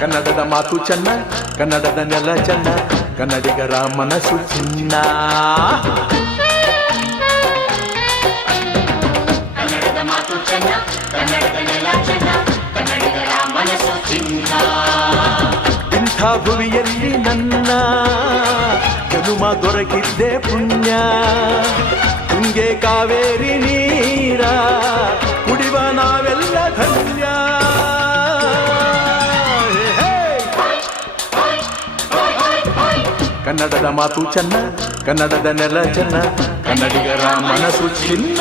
ಕನ್ನಡದ ಮಾತು ಚೆನ್ನ, ಕನ್ನಡದ ನೆಲ ಚೆನ್ನ, ಕನ್ನಡಿಗರ ಮನಸ್ಸು ಚಿನ್ನ. ಕನ್ನಡದ ಮಾತು ಚೆನ್ನ, ಕನ್ನಡದ ನೆಲ ಚೆನ್ನ, ಕನ್ನಡಿಗರ ಮನಸ್ಸು ಚಿನ್ನ. ಇಂಥ ಭುವಿಯಲ್ಲಿ ನನ್ನ ಜನುಮ ದೊರಕಿದ್ದೆ ಪುಣ್ಯ. ತುಂಗೆ ಕಾವೇರಿ ನೀರ ಕುಡಿವ ನಾವೆಲ್ಲ ಧನ್ಯ. ಕನ್ನಡದ ಮಾತು ಚೆನ್ನ, ಕನ್ನಡದ ನೆಲ ಚೆನ್ನ, ಕನ್ನಡಿಗರ ಮನಸ್ಸು ಚಿನ್ನ.